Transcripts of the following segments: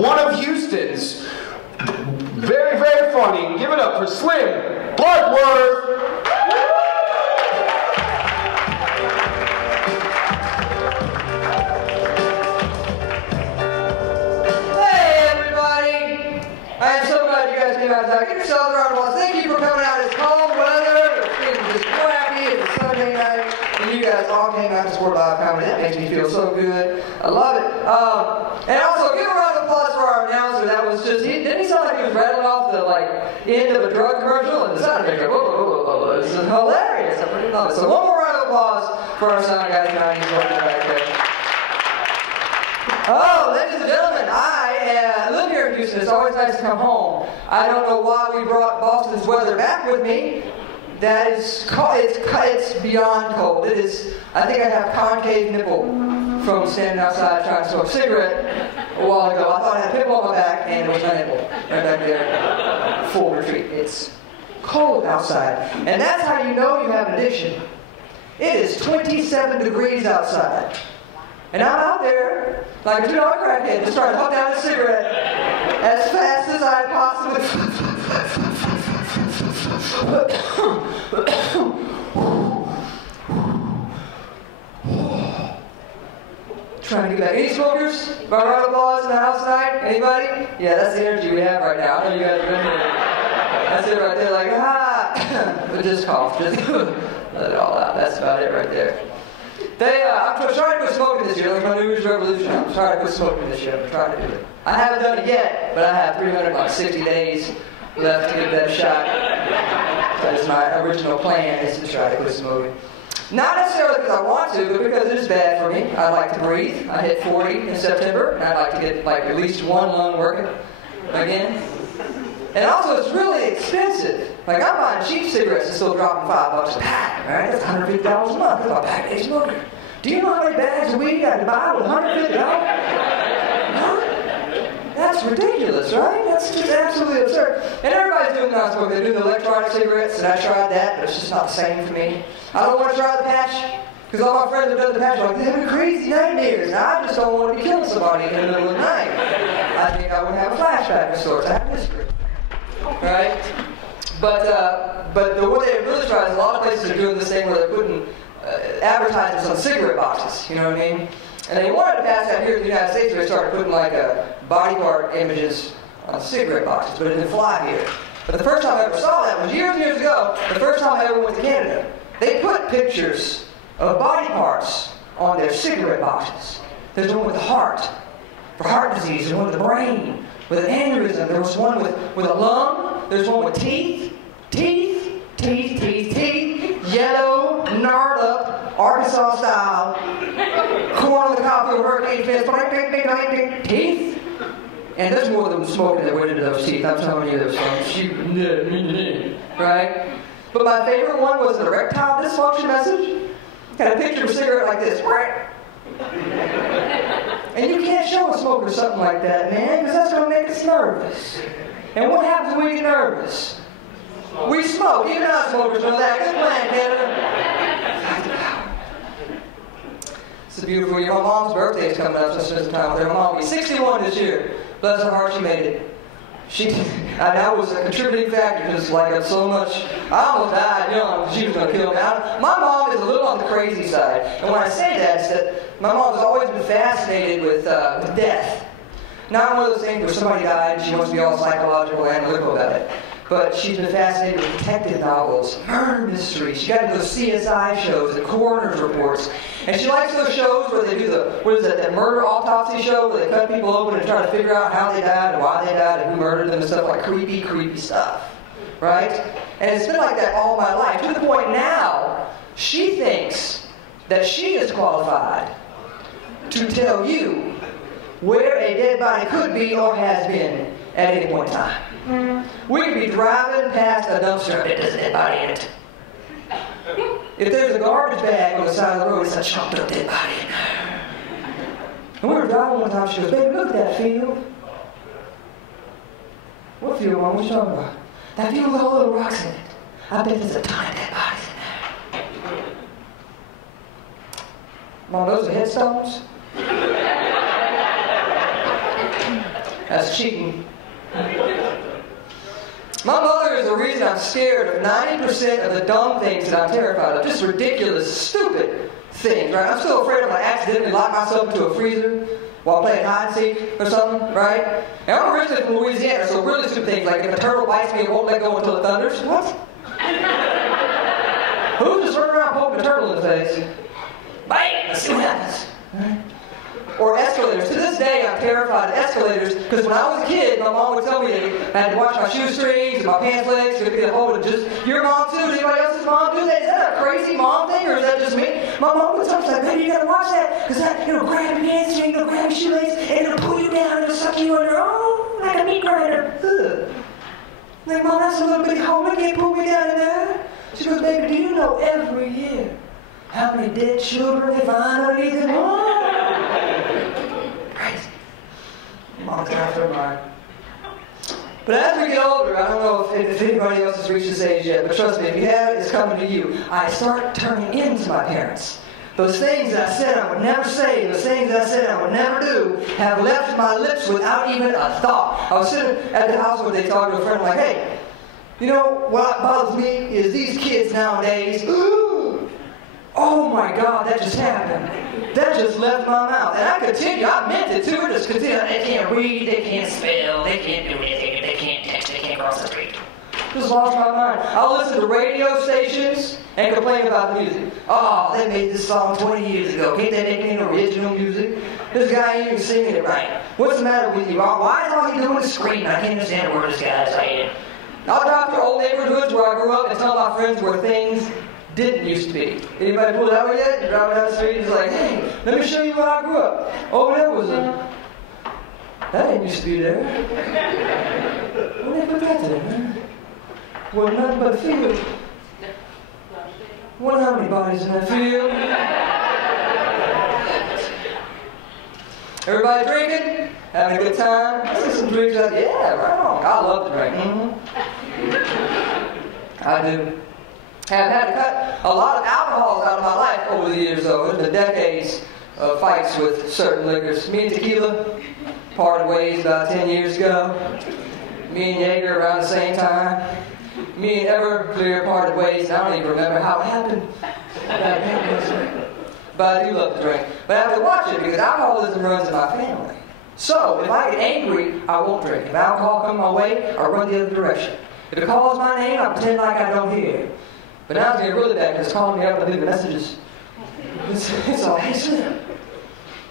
one of Houston's very, very funny, give it up for Slim Bloodworth. Hey everybody! I am so glad you guys came out tonight. Give yourselves a round of applause. Thank you for coming out. It's cold weather, it's just crappy, it's a Sunday night, and you guys all came out to support live comedy. That makes me feel so good. I love it. And also, give a round of applause for our announcer. That was just, didn't he sound like he was rattling off the end of a drug commercial? And the sound effects like, whoa, whoa, whoa, whoa. This is hilarious. I pretty love it. So one more round of applause for our sound guy tonight. He's working back there. Oh, ladies and gentlemen, I live here in Houston. It's always nice to come home. I don't know why we brought Boston's weather back with me. That is cold. It's beyond cold. It is. I think I have concave nipple from standing outside trying to smoke a cigarette a while ago. I thought I had a pimple on my back, and it was my nipple right back there. Full retreat. It's cold outside, and that's how you know you have an addiction. It is 27 degrees outside. And I'm out there, like a $2 crackhead, just trying to huff down a cigarette as fast as I possibly trying to get back. Any smokers? By round of applause in the house tonight? Anybody? Yeah, that's the energy we have right now. I know you guys are in here. That's it right there, like, ah! But just cough, just let it all out. That's about it right there. I'm trying to quit smoking this year. Like my New Year's resolution. I'm trying to quit smoking this year. I'm trying to do it. I haven't done it yet, but I have 360 days left to give that a shot. That is my original plan, is to try to quit smoking. Not necessarily because I want to, but because it is bad for me. I like to breathe. I hit 40 in September, and I'd like to get at least one lung working again. And also, it's really expensive. Like, I'm buying cheap cigarettes and still dropping $5 a pack, right? That's $150 a month. That's about a pack a smoker. Do you know how many bags of weed I can buy with $150? That's ridiculous, right? That's just absolutely absurd. And everybody's doing non-smoking. They're doing the electronic cigarettes, and I tried that, but it's just not the same for me. I don't want to try the patch, because all my friends have done the patch. Like, they're having crazy nightmares, and I just don't want to be killing somebody in the middle of the night. I think I would have a flashback of sorts. I have history. Right? But what they really try is a lot of places are doing this thing where they're putting advertisements on cigarette boxes, you know what I mean? And they wanted to pass that here in the United States where they started putting body part images on cigarette boxes, but it didn't fly here. But the first time I ever saw that was years and years ago, the first time I ever went to Canada. They put pictures of body parts on their cigarette boxes. There's one with the heart, for heart disease, there's one with the brain, with an aneurysm, there was one with a lung, there's one with teeth, yellow, gnarled up, Arkansas style, corn on the cob through a hurricane fence, teeth. And there's more of them smoking that went into those teeth. I'm telling you, there's some, right? But my favorite one was an erectile dysfunction message. Got a picture of a cigarette like this, right? And you can't show a smoker something like that, man, because that's going to make us nervous. And what happens when we get nervous? We smoke. Even non-smokers know that. Good plan, Canada. It's a beautiful year. My mom's birthday is coming up, so I spent some time with her. My mom will be 61 this year. Bless her heart, she made it. That was a contributing factor, because so much. I almost died young. She was going to kill me. My mom is a little on the crazy side. And when I say that, it's that my mom has always been fascinated with death. Not one of those things where somebody died and she wants to be all psychological and analytical about it. But she's been fascinated with detective novels, murder mysteries. She got into those CSI shows, the coroner's reports. And she likes those shows where they do that murder autopsy show where they cut people open and try to figure out how they died and why they died and who murdered them and stuff, like creepy, creepy stuff. Right? And it's been like that all my life, to the point now she thinks that she is qualified to tell you where a dead body could be or has been at any point in time. We could be driving past a dumpster and there's a dead body in it. If there's a garbage bag on the side of the road, it's a chunked up dead body in there. And we were driving one time, she goes, "Baby, look at that field." "What field, Mom? What you talking about?" "That field with all the little rocks in it. I bet there's a ton of dead bodies in there." "Mom, those are headstones?" That's cheating. My mother is the reason I'm scared of 90% of the dumb things that I'm terrified of. Just ridiculous, stupid things, right? I'm still afraid I'm going to accidentally lock myself into a freezer while playing hide and seek or something, right? And I'm originally from Louisiana, so really stupid things like if a turtle bites me, it won't let go until it thunders. What? Who's just running around poking a turtle in the face? Bite! Let's see what happens. Right? Or escalators. To this day, I'm terrified of escalators because when I was a kid, my mom would tell me that I had to watch my shoestrings and my pants legs to get a hold of just your mom too. Does anybody else's mom do that? Is that a crazy mom thing or is that just me? My mom would tell me, like, baby, you gotta watch that because it'll grab your pants string, it'll grab your shoelace, and it'll pull you down and it'll suck you under. Oh, like a meat grinder. Ugh. Like, Mom, that's a little bitty hole. It can't pull me down in there. She goes, baby, do you know every year how many dead children they find underneath them? Crazy. Mom's after her mind. But as we get older, I don't know if anybody else has reached this age yet, but trust me, if you have, it's coming to you. I start turning into my parents. Those things that I said I would never say, those things that I said I would never do, have left my lips without even a thought. I was sitting at the house one day talking to a friend, like, hey, you know what bothers me is these kids nowadays, ooh, oh my God, that just happened. That just left my mouth. And I continue, I meant it too, just continue. They can't read, they can't spell, they can't do anything, they can't text, they can't cross the street. Just lost my mind. I'll listen to radio stations and complain about the music. Oh, they made this song 20 years ago. Can't they make any original music? This guy ain't even singing it right. What's the matter with you? Why is all he doing is screaming? I can't understand a word this guy's saying. I'll drive through old neighborhoods where I grew up and tell my friends where things didn't used to be. Anybody pull that way yet? You're driving down the street and it's like, hey, let me show you where I grew up. Over there was that didn't used to be there. Where did they put that there, man? Well, nothing but a field. Wonder how many bodies in that field. Everybody drinking? Having a good time? I see some drinks out there. Yeah, right on. I love to drink. I do. Have had to cut a lot of alcohols out of my life over the years, though. In the decades of fights with certain liquors. Me and tequila parted ways about 10 years ago. Me and Jaeger around the same time. Me and Everclear parted ways, and I don't even remember how it happened. But I do love to drink. But I have to watch it because alcoholism runs in my family. So, if I get angry, I won't drink. If alcohol comes my way, I run the other direction. If it calls my name, I pretend like I don't hear it. But now it's getting really bad because it's calling me up and leaving messages. It's all, hey, Slim.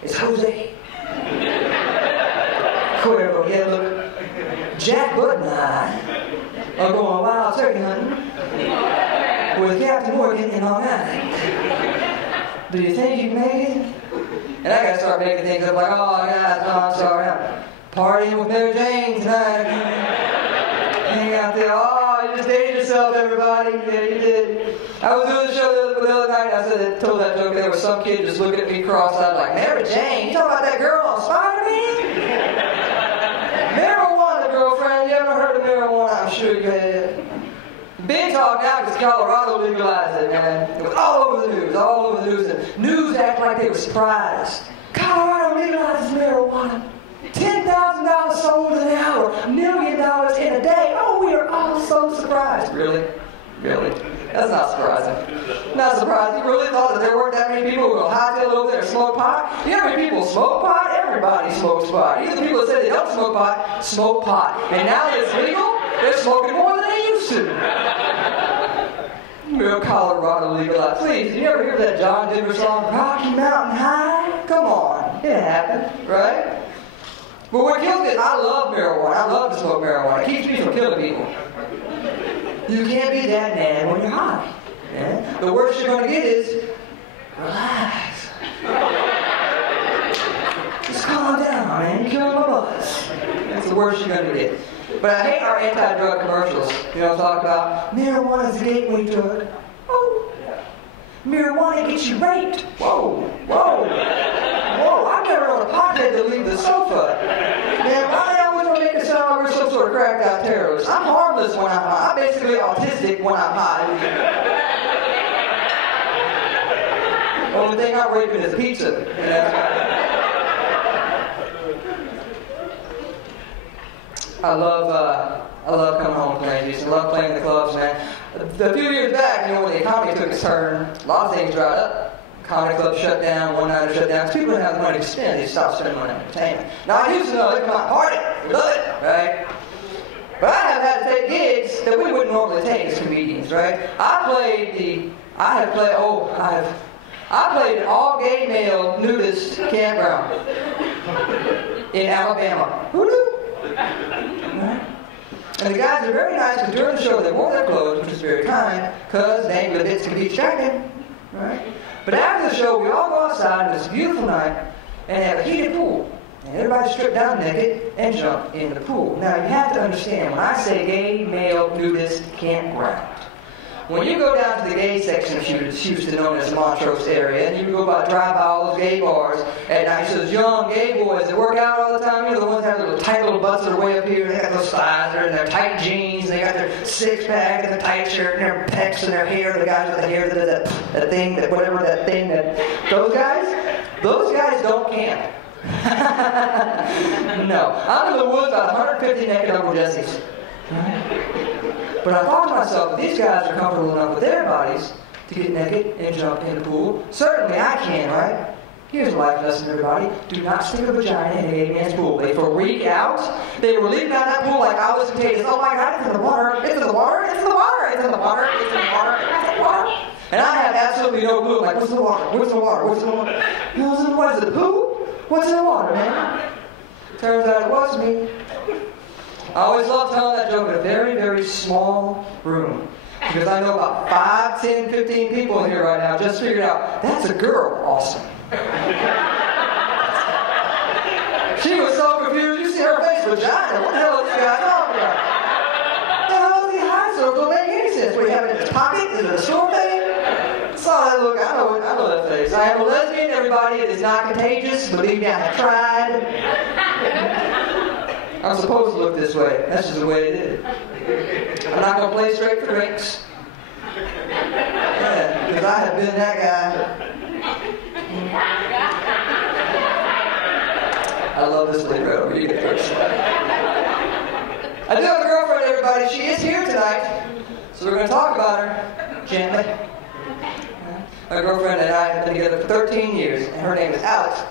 It's Jose. Cuervo, yeah, look. Jack Bud and I are going wild turkey hunting with Captain Morgan in Long Island. Do you think you can make it? And I gotta start making things up like, oh guys, no, I'm sorry, I'm partying with Mary Jane tonight. Hang out there, oh, you just dated yourself, everybody. Yeah, you did. I was doing the show the other night, and I told that joke, there was some kid just looking at me cross-eyed like, Mary Jane, you talking about that girl on Spider-Man? Marijuana, girlfriend, you ever heard of marijuana? I'm sure you have. Big talk now because Colorado legalized it, man. It was all over the news, all over the news. And news act like they were surprised. Colorado legalizes marijuana. $10,000 sold an hour, $1 million in a day. Oh, we are all so surprised. Really? Really? That's not surprising. Not surprising. You really thought that there weren't that many people who would hightail it over there and smoke pot? You know how many people smoke pot? Everybody smokes pot. Even the people that say they don't smoke pot, smoke pot. And now that it's legal, they're smoking more than they used to. Colorado legalized. Please, did you ever hear that John Denver song, Rocky Mountain High? Come on. It happened, right? But what kills me is I love marijuana. I love to smoke marijuana. It keeps me from killing people. You can't be that mad when you're high. Yeah? The worst you're going to get is relax. Just calm down, man. You're killing my buzz. That's the worst you're going to get. But I hate our anti-drug commercials. You know what I'm talking about? Marijuana's a gateway drug. Oh. Marijuana gets you raped. Whoa. Whoa. Whoa. I've never known a pothead to leave the sofa. Man, why do they always want to make it sound like we're some sort of cracked out terrorist? I'm harmless when I'm high. I'm basically autistic when I'm high. Only thing I'm raping is pizza. I love coming home playing these. I love playing in the clubs, man. A few years back, when the economy took its turn, a lot of things dried up. Comedy clubs shut down, one-nighter shut down. People didn't have the money to spend. They stopped spending money on entertainment. Now, I used to know they come out and party. We love it, right? But I have had to take gigs that we wouldn't normally take as comedians, right? I played an all-gay male nudist campground in Alabama. Who knew? Right? And the guys are very nice because during the show they wore their clothes, which is very kind, because dangling bits can be distracting, right? But after the show, we all go outside on this beautiful night and have a heated pool. And everybody stripped down naked and jump in the pool. Now, you have to understand, when I say gay, male, nudist campground, when you go down to the gay section of Houston, known as the Montrose area, and you go by drive by all those gay bars at night, so those young gay boys that work out all the time, the ones that have little tight little butts that are way up here, and they got those thighs, and their tight jeans, and they got their six-pack, and their tight shirt, and their pecs, and their hair, the guys with the hair that does that thing, those guys don't camp. No. I'm in the woods about 150 naked Uncle Jessies. But I thought to myself, if these guys are comfortable enough with their bodies to get naked and jump in the pool, certainly I can, right? Here's a life lesson, everybody. Do not stick a vagina in a gay man's pool. They freak out. They were leaping out of that pool like I was contagious. Oh my God, it's in the water. It's in the water. It's in the water. It's in the water. It's in the water. It's in the water. And I had absolutely no clue. Like, what's in the water? What's in the water? What's in the water? What is it, the pool? What's in the water, man? Turns out it was me. I always love telling that joke in a very, very small room. Because I know about 5, 10, 15 people in here right now just figured out, that's a girl. Awesome. She was so confused. You see her face, vagina. What the hell is this guy talking about? The hell is he high circle? Don't make any sense. What, do you have it in his pocket? Is it a store thing? Saw that look. I know that face. I am a lesbian, everybody. It is not contagious. Believe me, I have tried. I'm supposed to look this way. That's just the way it is. I'm not going to play straight for drinks. Yeah, because I have been that guy. I love this lady right over here first. I do have a girlfriend, everybody. She is here tonight. So we're going to talk about her gently. My girlfriend and I have been together for 13 years, and her name is Alex.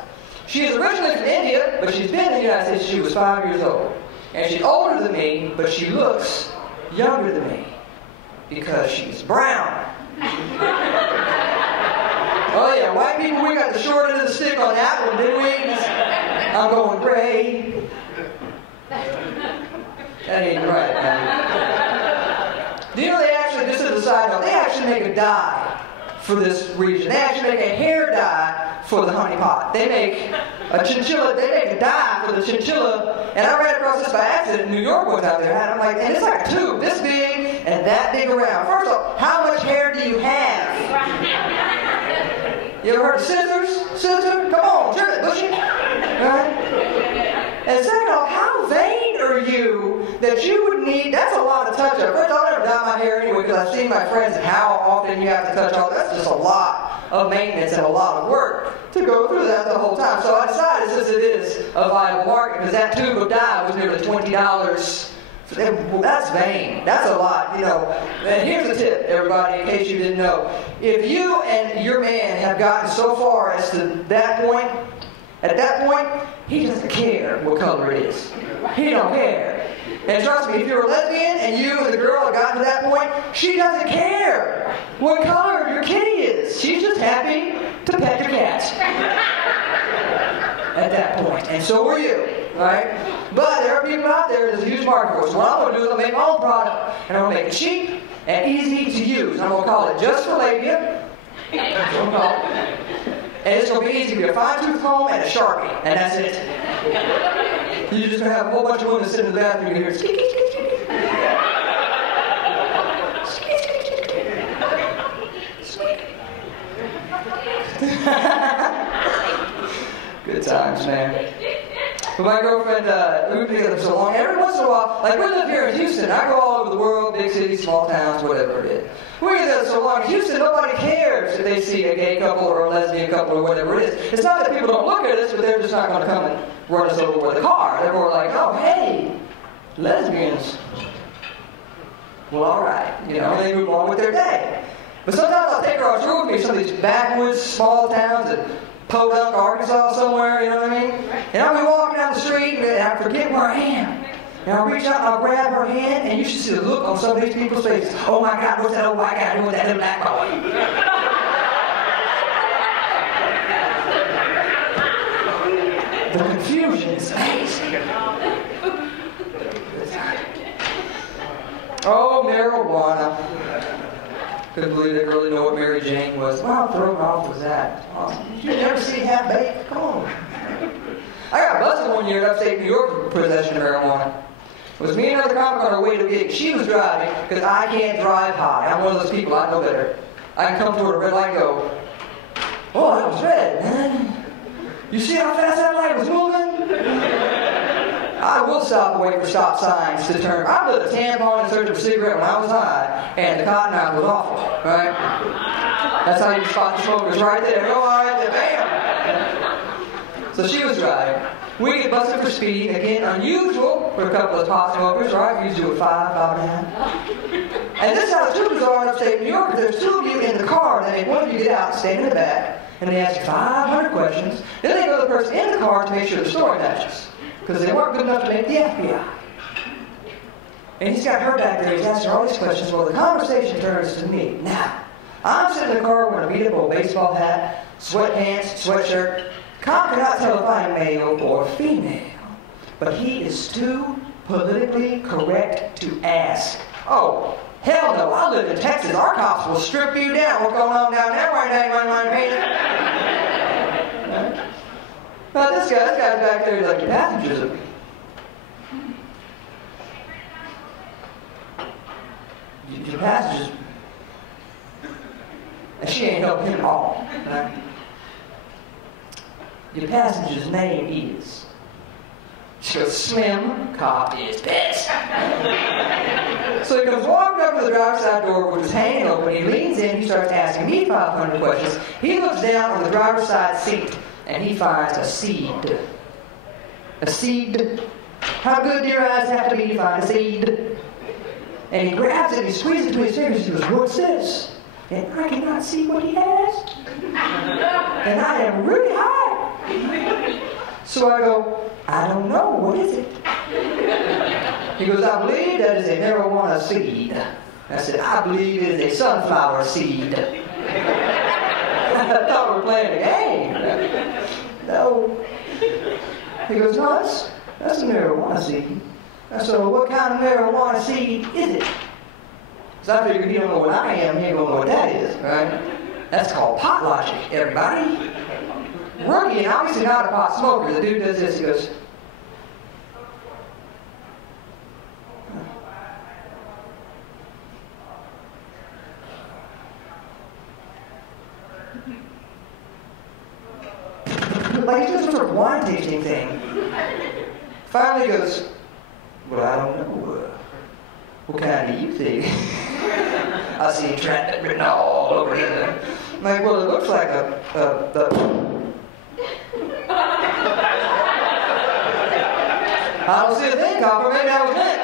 She is originally from India, but she's been in the United States since she was 5 years old. And she's older than me, but she looks younger than me because she's brown. Oh yeah, white people, we got the short end of the stick on that one, didn't we? I'm going gray. That ain't right, man. Do you know they actually, this is a side note, they actually make a dye for this region. They actually make a hair dye for the honey pot. They make a chinchilla, they make a dye for the chinchilla, and I ran across this by accident in New York once out there, and I'm like, and it's like a tube this big and that big around. First off, how much hair do you have? You ever heard of scissors? Scissors? Come on, trim it, bushy. Right? And second off, how vain are you that you would need, that's a lot of touch-up. First, I'll never dye my hair anyway because I've seen my friends and how often you have to touch all that. That's just a lot of maintenance and a lot of work to go through that the whole time. So I decided, since it is a viable market, because that tube of dye was nearly $20. That's vain. That's a lot, you know. And here's a tip, everybody, in case you didn't know. If you and your man have gotten so far as to that point, at that point, he doesn't care what color it is. He don't care. And trust me, if you're a lesbian and you and the girl have gotten to that point, she doesn't care what color your kitty is. She's just happy to pet your cat. At that point. And so are you. Right? But there are people out there there's a huge market for it. So what I'm going to do is I'm going to make my own product. And I'm going to make it cheap and easy to use. I'm going to call it Just for Labia. That's what I'm going to call it. And it's going to be easy to be a fine-tooth comb and a Sharpie. And that's it. You're just going to have a whole bunch of women sitting in the bathroom and you hear squeak, squeak, squeak, squeak. Good times, man. But my girlfriend, we've been together for so long, every once in a while, like we live here in Houston, I go all over the world, big cities, small towns, whatever it is. We're together so long, in Houston, nobody cares if they see a gay couple or a lesbian couple or whatever it is. It's not that people don't look at us, but they're just not going to come and run us over with a car. They're more like, oh, hey, lesbians. Well, all right, they move on with their day. But sometimes I'll take her on tour with me to some of these backwoods, small towns in Podunk, Arkansas, somewhere, you know what I mean? And I'll be walking down the street and I forget where I am. And I'll reach out and I'll grab her hand, and you should see the look on some of these people's faces. Oh my God, what's that old white guy doing with that little black boy? The confusion is amazing. Oh, marijuana. Couldn't believe they really know what Mary Jane was. Well, how thrown off was that? Did you never see half-baked? Come on. I got busted one year in upstate New York for possession of marijuana. It was me and another comic on our way to a gig. She was driving because I can't drive high. I'm one of those people. I know better. I can come toward a red light and go, oh, that was red, man. You see how fast that light was moving? I will stop and wait for stop signs to turn. I lit a tampon in search of a cigarette when I was high, and the cotton out was awful, right? That's how you spot the smokers right there. Go all right there, bam! So she was driving. We get busted for speeding. Again, unusual for a couple of pot smokers, right? We usually do it 5.5. And this is how the troopers are in upstate New York. There's two of you in the car, and they want you to get out and stand in the back, and they ask you 500 questions. Then they go to the person in the car to make sure the story matches, because they weren't good enough to make the FBI. And he's got her back there, he's asking her all these questions. Well, the conversation turns to me. Now, I'm sitting in the car wearing a beat-up old baseball hat, sweatpants, sweatshirt. Cop cannot tell if I am male or female, but he is too politically correct to ask. Oh, hell no, I live in Texas. Our cops will strip you down. What's going on down there? Well, this guy's back there, he's like, your passengers are... Your passengers... And she ain't helping him at all, right? Your passenger's name is... She goes, Slim, cop is pissed. So he comes walking up to the driver's side door, which is hanging open. He leans in, he starts asking me 500 questions. He looks down on the driver's side seat, and he finds a seed. A seed. How good do your eyes have to be to find a seed? And he grabs it, and he squeezes it between his fingers, and he goes, what's this? And I cannot see what he has. And I am really high. So I go, I don't know, what is it? He goes, I believe that is a marijuana seed. I said, I believe it is a sunflower seed. I thought we were playing a game. No. He goes, no, that's a marijuana seed. I said, well, what kind of marijuana seed is it? Because I figured you don't know what I am, you don't know what that is, right? That's called pot logic, everybody. Rookie, and obviously not a pot smoker. The dude does this, he goes, like he's doing some sort of wine tasting thing. Finally he goes, well, I don't know. What kind do you think? I see entrapment written all over here. I'm like, well, it looks like I don't see a thing, copper. Maybe that was it.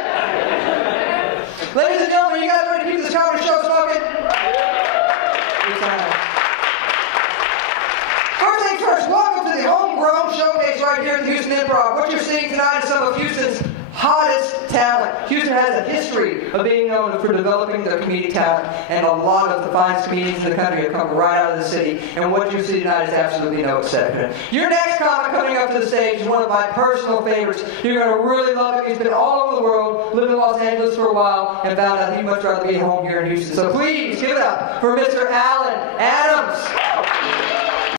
Ladies and gentlemen, you guys ready to keep this comedy show smoking? First things first, welcome to the homegrown showcase right here at the Houston Improv. What you're seeing tonight is some of Houston's hottest talent. Houston has a history of being known for developing their comedic talent, and a lot of the finest comedians in the country have come right out of the city, and what you see tonight is absolutely no exception. Your next comic coming up to the stage is one of my personal favorites. You're going to really love him. He's been all over the world, lived in Los Angeles for a while, and found out he'd much rather be at home here in Houston. So please give it up for Mr. Alan Adams.